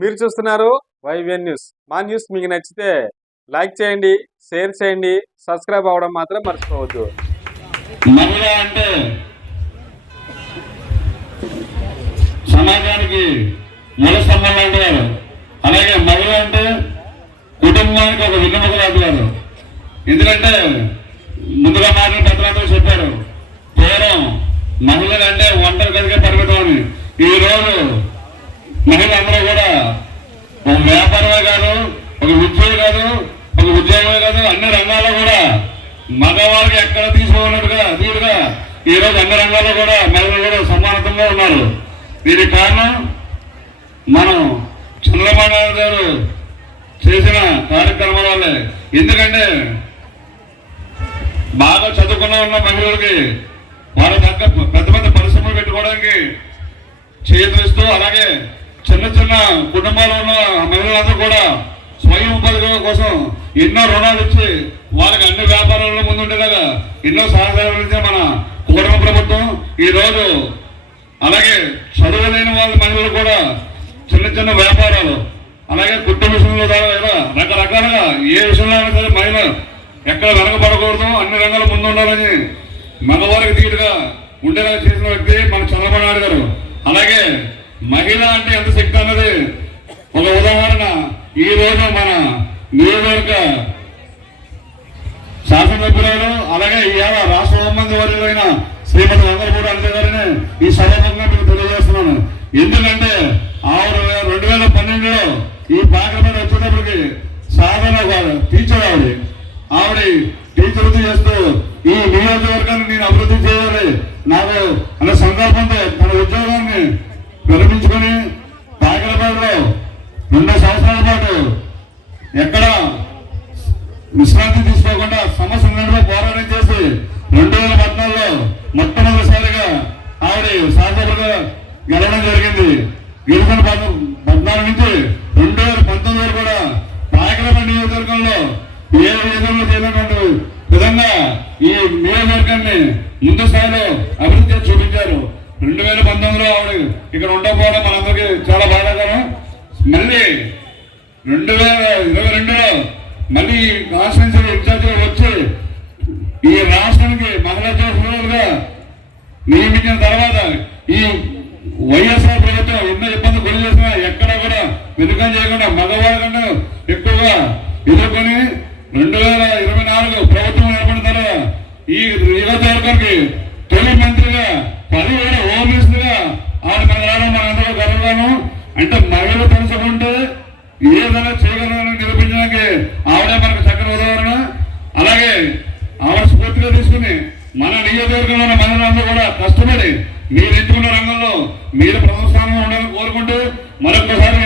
మీరు చూస్తున్నారు YVN news. మా న్యూస్ మీకు నచ్చితే లైక్ చేయండి, షేర్ చేయండి, సబ్స్క్రైబ్ అవ్వడం మాత్రం మర్చిపోవద్దు. మహిళ అంటే సమాజానికి మూల స్తంభం లాంటి వారు. అలాగే మహిళ అంటే కుటుంబానికి ఒక విన్నముక లాంటి వారు. ఎందుకంటే ముందుగా మాట్లాడిన పెద్దలందరూ చెప్పారు, పూర్వం మహిళలు అంటే ఒంటరి గదిగా పరిమితం అని. ఈ రోజు మహిళలందరూ కూడా ఒక వ్యాపారమే కాదు, ఒక ఉద్యోగి కాదు, ఒక ఉద్యోగమే కాదు, అన్ని రంగాల్లో కూడా మగవాళ్ళకి ఎక్కడ తీసుకోనట్టుగా దీటుగా ఈ రోజు అన్ని రంగాల్లో కూడా మహిళలు కూడా సమానతంగా ఉన్నారు. దీనికి కారణం మనం చంద్రబాబు నాయుడు గారు చేసిన కార్యక్రమాల వల్లే. ఎందుకంటే బాగా చదువుకున్న ఉన్న మహిళలకి వాళ్ళ దగ్గర పెద్ద పెద్ద పరిశ్రమలు పెట్టుకోవడానికి చేతులిస్తూ, అలాగే చిన్న చిన్న కుటుంబాల్లో ఉన్న మహిళలందరూ కూడా స్వయం ఉపాధి కోసం ఎన్నో రుణాలు ఇచ్చి వాళ్ళకి అన్ని వ్యాపారాల్లో ముందుండేలాగా ఎన్నో సహకారాలు మన కూటమి ప్రభుత్వం ఈ రోజు. అలాగే చదువులేని వాళ్ళ మహిళలు కూడా చిన్న చిన్న వ్యాపారాలు, అలాగే కుటుంబ విషయంలో రకరకాలుగా ఏ విషయంలో అయినా సరే మహిళ ఎక్కడ వెనకబడకూడదు, అన్ని రంగాల ముందు ఉండాలని మగవారికి తీరుగా ఉండేలా చేసిన వ్యక్తి మన చంద్రబాబు నాయుడు గారు. అలాగే మహిళ అంటే ఎంత శక్తి అన్నది ఒక ఉదాహరణ ఈ రోజు మన నియోజకవర్గ శాసనసభ్యురాలు, అలాగే ఇవాళ రాష్ట్ర హోంమంత్రి వర్యులైన శ్రీమతి వంగలపూడి అనిత గారిని ఈ సభాముఖంగా మీకు తెలియజేస్తున్నాను. ఎందుకంటే ఆవిడ 2012లో ఈ పార్లమెంట్ మీద వచ్చేటప్పటికి సాధారణ టీచర్ ఆవిడ టీచర్ చేస్తూ ఈ నియోజకవర్గాన్ని నేను అభివృద్ధి చేయాలి నాకు అనే సంకల్పంతో తన ఉద్యోగాన్ని విరమించుకుని పాకలపేటలో 2 సంవత్సరాల పాటు ఎక్కడ విశ్రాంతి తీసుకోకుండా సమస్య నుండి పోరాటం చేసి 2014లో మొట్టమొదటిసారిగా ఆవిడ శాసనసభ్యులుగా గెలవడం జరిగింది. గెలిచిన 14 నుంచి 2019 వరకు కూడా పాకలపేట నియోజకవర్గంలో ఏ విధంగా చేయనటువంటి విధంగా ఈ నియోజకవర్గాన్ని ముందు స్థాయిలో అభివృద్ధి చూపించారు. 2019లో ఆవిడ ఇక్కడ ఉండకపోవడం మనందరికీ చాలా బాధాకరం. మళ్ళీ 2022లో మళ్ళీ కాన్స్టిట్యూన్సీ ఇన్ఛార్జిగా వచ్చి ఈ రాష్ట్రానికి మహిళా సోదరులుగా నియమించిన తర్వాత ఈ వైఎస్ఆర్ ప్రభుత్వం ఎన్నో ఇబ్బందులు గురి చేసినా ఎక్కడా కూడా వెనుకం చేయకుండా మగవాళ్ళ కన్నా ఎక్కువగా ఎదుర్కొని 2024 ప్రభుత్వం ఏర్పడిన తర్వాత ఈ నియోజకవర్గానికి తొలి మంత్రిగా 10 హోమ్ మినిస్టర్గా ఆవిడ మన రావడం మనందరూ గర్వగాను. అంటే మహిళలు తెలుసుకుంటే ఏదైనా చేయగలరని నిరూపించడానికి ఆవిడే మనకు చక్కని ఉదాహరణ. అలాగే ఆవిడ స్ఫూర్తిగా తీసుకుని మన నియోజకవర్గంలో ఉన్న మహిళలందరూ కూడా కష్టపడి మీరు ఎంచుకున్న రంగంలో మీరు ప్రథమ స్థానంలో ఉండాలని కోరుకుంటూ మరొకసారి